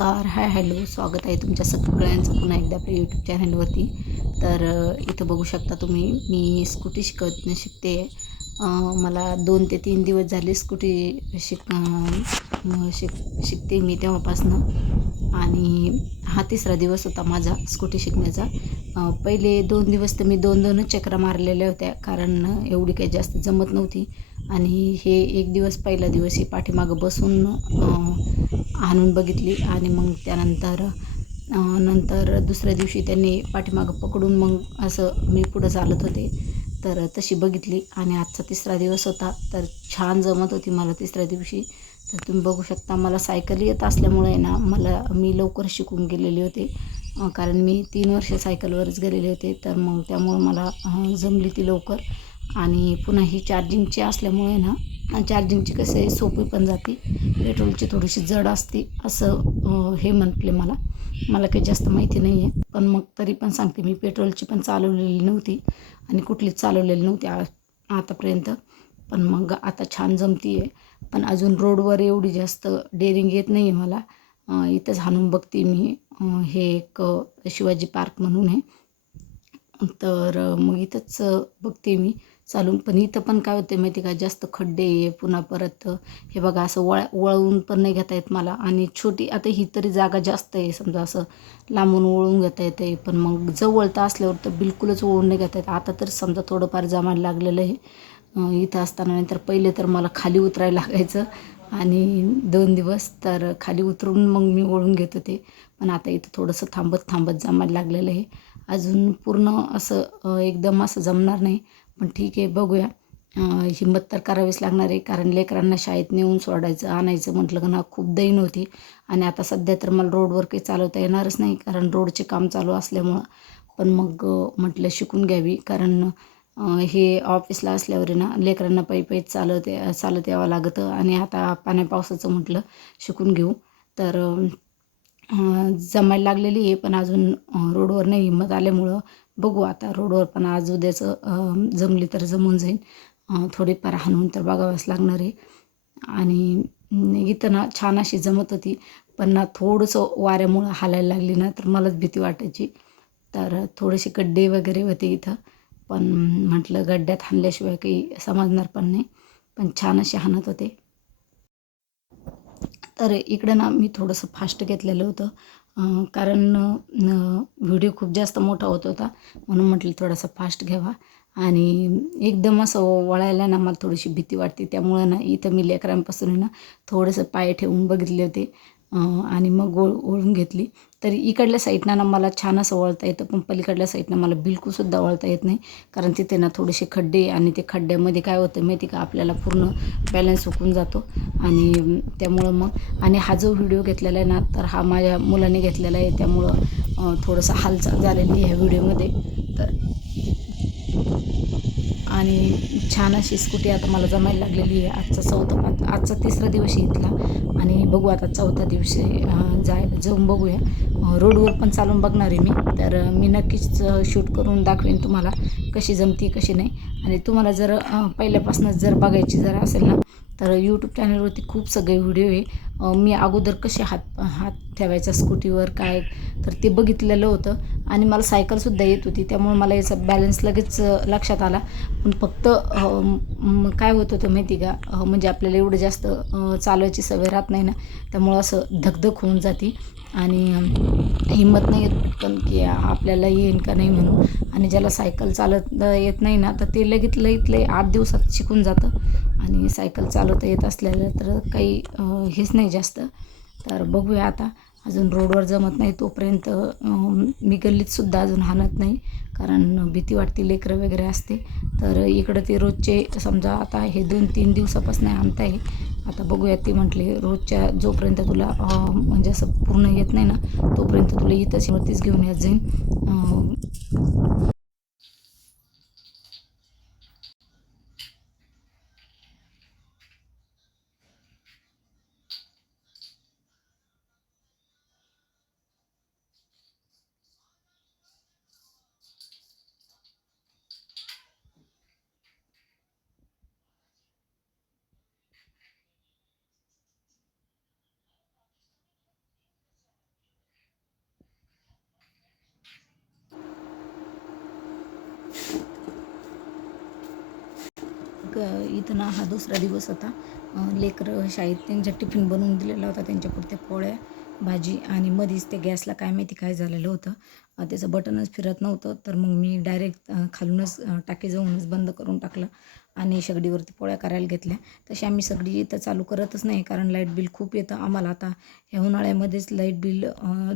नमस्कार, हाय, हॅलो. स्वागत आहे तुमच्या सगळ्यांचं पुन्हा एकदा आपल्या यूट्यूब चॅनलवरती. तर इथं बघू शकता तुम्ही, मी स्कूटी शिकते. मला 2 ते 3 दिवस झाले स्कूटी शिकते मी तेव्हापासनं. आणि हा तिसरा दिवस होता माझा स्कूटी शिकण्याचा. पहिले 2 दिवस तर मी 2-2च चकरा मारलेल्या होत्या, कारण एवढी काही जास्त जमत नव्हती. आणि हे एक दिवस पहिला दिवस ही पाठीमागं बसून आणून बघितली आणि मग त्यानंतर नंतर दुसऱ्या दिवशी त्यांनी पाठीमागं पकडून मग असं मी पुढं चालत होते. तर तशी बघितली आणि आजचा तिसरा दिवस होता. तर छान जमत होती मला तिसऱ्या दिवशी. तर तुम्ही बघू शकता, मला सायकल येत असल्यामुळे ना मी लवकर शिकून गेलेले होते. कारण मी 3 वर्ष सायकलवरच गेलेले होते. तर मग त्यामुळं मला जमली ती लवकर. आणि पुन्हा ही चार्जिंगची असल्यामुळे ना, चार्जिंगची कसं आहे, सोपी पण जाते. पेट्रोलची थोडीशी जड असते असं हे म्हटले मला. मला काही जास्त माहिती नाही आहे, पण मग तरी पण सांगते, मी पेट्रोलची पण चालवलेली नव्हती आणि कुठलीच चालवलेली नव्हती आतापर्यंत. पण मग आता छान जमती आहे. पण अजून रोडवर एवढी जास्त डेअरिंग येत नाही आहे मला. इथंच हाणून बघते मी. हे एक शिवाजी पार्क म्हणून आहे. तर मग इथंच बघते मी चालून. पण इथं पण काय होते माहिती का, जास्त खड्डे आहे. पुन्हा परत हे बघा, असं वळवून पण नाही घेता येत मला. आणि छोटी आता ही तरी जागा जास्त आहे, समजा असं लांबून वळून घेता येते. पण मग जवळता असल्यावर तर बिलकुलच वळून नाही घेता येत. आता तर समजा थोडंफार जमायला लागलेलं आहे इथं असताना. नाही तर पहिले तर मला खाली उतरायला लागायचं. आणि 2 दिवस तर खाली उतरून मग मी वळून घेत होते. पण आता इथं थोडंसं थांबत थांबत जमायला लागलेलं आहे. अजून पूर्ण असं एकदम असं जमणार नाही, पण ठीक आहे, बघूया. हिंमत तर करावीच लागणार आहे, कारण लेकरांना शाळेत नेऊन सोडायचं आणायचं म्हटलं का ना, खूप दैन होती. आणि आता सध्या तर मला रोडवर काही चालवता येणारच नाही, कारण रोडचे काम चालू असल्यामुळं. पण मग म्हटलं शिकून घ्यावी, कारण हे ऑफिसला असल्यावर ना लेकरांना पायी चालत यावं लागतं. आणि आता पाण्या पावसाचं म्हटलं शिकून घेऊ. तर जमायला लागलेली आहे, पण अजून रोडवर नाही हिंमत आल्यामुळं. बघू आता रोडवर पण आज उद्याचं जमली तर जमून जाईल. थोडीफार हाणून तर बघावंच लागणार आहे. आणि इथं ना छान अशी जमत होती, पण ना थोडंसं वाऱ्यामुळं हालायला लागली ना तर मलाच भीती वाटायची. तर थोडेसे गड्डे वगैरे होते इथं, पण म्हटलं गड्ड्यात हाणल्याशिवाय काही समजणार पण नाही. पण छान असे हाणत होते. तर इकडं ना मी थोडंसं फास्ट घेतलेलं होतं, कारण व्हिडिओ खूप जास्त मोठा होत होता, म्हणून म्हटलं थोडासा फास्ट घ्यावा. आणि एकदम असं वळायला ना मला थोडीशी भीती वाटते. त्यामुळं ना इथं मी लेकरांपासून ना थोडंसं पाय ठेवून बघितले होते. आणि मग वळून घेतली. तर इकडल्या साईडनं ना मला छान असं वळता येतं, पण पलीकडल्या साईडनं मला बिलकुलसुद्धा वळता येत नाही. कारण तिथे ना थोडेसे खड्डे, आणि ते खड्ड्यामध्ये काय होतं माहिती का, आपल्याला पूर्ण बॅलन्स हुकून जातो. आणि त्यामुळं मग, आणि हा जो व्हिडिओ घेतलेला आहे ना, तर हा माझ्या मुलाने घेतलेला आहे. त्यामुळं थोडंसं हालचाल झालेली आहे ह्या व्हिडिओमध्ये. तर आणि छान अशी स्कूटी आता मला जमायला लागलेली आहे. आजचा तिसरा दिवस आहे इथला. आणि बघू आता चौथा दिवशी जाऊन बघूया. रोडवर पण चालून बघणार आहे मी. तर मी नक्कीच शूट करून दाखवेन तुम्हाला कशी जमती कशी नाही. आणि तुम्हाला जर पहिल्यापासूनच जर बघायची जर असेल ना, तर यूट्यूब चॅनलवरती खूप सगळे व्हिडिओ आहे. मी अगोदर कसे हात हात ठेवायचा स्कूटीवर काय, तर ते बघितलेलं होतं. आणि मला सायकलसुद्धा येत होती, त्यामुळे मला याचा बॅलन्स लगेच लक्षात आला. पण फक्त काय होत होतं माहिती का, म्हणजे आपल्याला एवढं जास्त चालवायची सवय राहत नाही ना, त्यामुळं असं धकधक होऊन जाते. आणि हिंमत नाही येत पटकन की आपल्याला येईन का नाही म्हणून. आणि ज्याला सायकल चालवता येत नाही ना, तर ते लई 8 दिवसात शिकून जातं. आणि सायकल चालवता येत असलेलं तर काही हेच नाही जास्त. तर बघूया आता. अजून रोडवर जमत नाही तोपर्यंत मी गल्लीतसुद्धा अजून हाणत नाही, कारण भीती वाटते, लेकरं वगैरे असते. तर इकडं ते रोजचे समजा आता हे 2-3 दिवसापासून आणत आहे. आता बघूया, ते म्हटले रोजच्या जोपर्यंत तुला म्हणजे असं पूर्ण येत नाही ना, तोपर्यंत तुला इथंच वरतीच घेऊन येत जाईन. इथं ना हा दुसरा दिवस होता. लेकरं शाळेत त्यांच्या टिफिन बनवून दिलेला होता, त्यांच्यापुरत्या पोळ्या, भाजी आणि मधीच ते गॅसला काय माहिती काय झालेलं होतं. त्याचं बटनच फिरत नव्हतं. तर मग मी डायरेक्ट खालूनच टाकी जाऊनच बंद करून टाकलं आणि शेगडीवरती पोळ्या करायला घेतल्या. तशी आम्ही सगळी इथं चालू करतच नाही, कारण लाईट बिल खूप येतं आम्हाला. आता ह्या उन्हाळ्यामध्येच लाईट बिल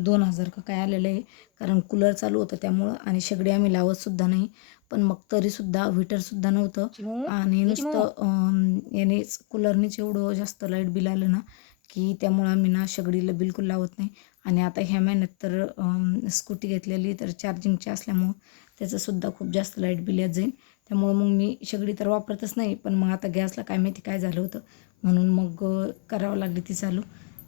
2000 का काय आलेलं आहे, कारण कूलर चालू होतं त्यामुळं. आणि शेगडी आम्ही लावतसुद्धा नाही. पण मग तरीसुद्धा व्हीटरसुद्धा नव्हतं आणि नुसतं यानेच कूलरनेच एवढं जास्त लाईट बिल आलं ना, की त्यामुळं आम्ही ना शेगडीला बिलकुल लावत नाही. आणि आता ह्या महिन्यात तर स्कूटी घेतलेली, तर चार्जिंगची असल्यामुळं त्याचंसुद्धा खूप जास्त लाईट बिल येत जाईल. त्यामुळं मग मी शेगडी तर वापरतच नाही. पण मग आता गॅसला काय माहिती काय झालं होतं, म्हणून मग करावं लागली ती चालू.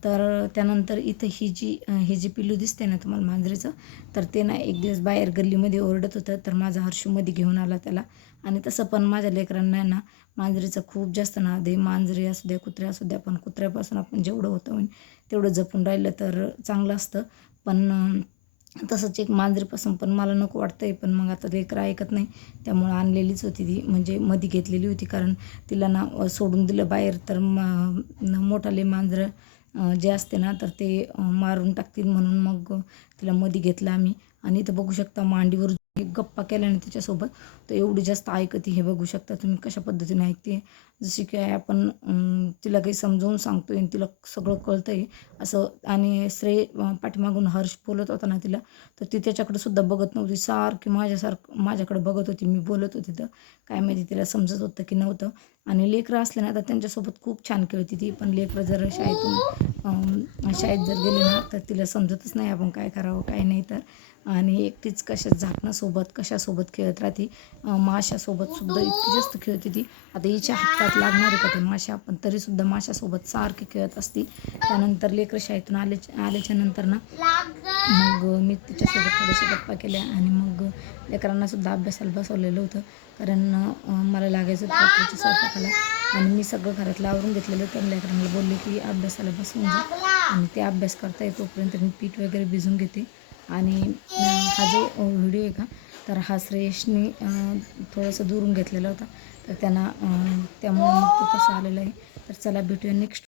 तर त्यानंतर इथं हे जी पिल्लू दिसते ना तुम्हाला मांजरीचं, तर ते ना एक दिवस बाहेर गल्लीमध्ये ओरडत होतं. तर माझा हर्षूमध्ये घेऊन आला त्याला. आणि तसं पण माझ्या लेकरांना ना मांजरीचं खूप जास्त नाद आहे. मांजरी असू द्या, कुत्रे असू द्या, पण कुत्र्यापासून आपण जेवढं होतं होईल तेवढं जपून राहिलं तर चांगलं असतं. पण तसंच एक मांजरीपासून पण मला नको वाटतंय. पण मग आता लेकरं ऐकत नाही, त्यामुळं आणलेलीच होती ती, म्हणजे मध्ये घेतलेली होती. कारण तिला ना सोडून दिलं बाहेर तर मोठाले मांजरं जे असते ना, तर ते मारून टाकतील, म्हणून मग तिला मध्ये घेतलं आम्ही. आणि इथं बघू शकता मांडीवर गप्पा केल्याने तिच्यासोबत तर एवढी जास्त ऐकते. हे बघू शकता तुम्ही कशा पद्धतीने ऐकते. जशी काय आपण तिला काही समजावून सांगतोय आणि तिला सगळं कळतंय असं. आणि पाठीमागून हर्ष बोलत होता ना तिला, तर ती त्याच्याकडे सुद्धा बघत नव्हती, सारखी माझ्याकडे बघत होती. मी बोलत होती तर काय माहिती तिला समजत होतं की नव्हतं. आणि लेकरं असले ना तर त्यांच्यासोबत खूप छान खेळते ती. पण लेकरं जर शाळेत जर गेले ना, तर तिला समजतच नाही आपण काय करावं काय नाही. तर आणि एकटीच झाकणासोबत कशासोबत खेळत राहते. माशासोबत सुद्धा इतकी जास्त खेळते ती. आता हिच्या हातात लागणार आहे का ते माशा, पण तरीसुद्धा माशासोबत सारखी खेळत असते. त्यानंतर लेकरं शाळेतून आल्याच्या नंतर ना मग मी तिच्यासोबत थोड्याशा गप्पा केल्या आणि मग लेकरांनासुद्धा अभ्यासाला बसवलेलं होतं. कारण मला लागायचं होतं रात्रीच्या स्वयंपाकाला. आणि मी सगळं घरातलं आवरून घेतलेलं होतं. लेकरांना बोलले की अभ्यासाला बसवून जा, आणि ते अभ्यास करता तोपर्यंत मी पीठ वगैरे भिजून घेते. आणि हा जो व्हिडिओ आहे का, तर हा श्रेयसने थोडंसं दुरून घेतलेला होता. तर त्यामुळे मग तो तसा आलेला आहे. तर चला भेटूया नेक्स्ट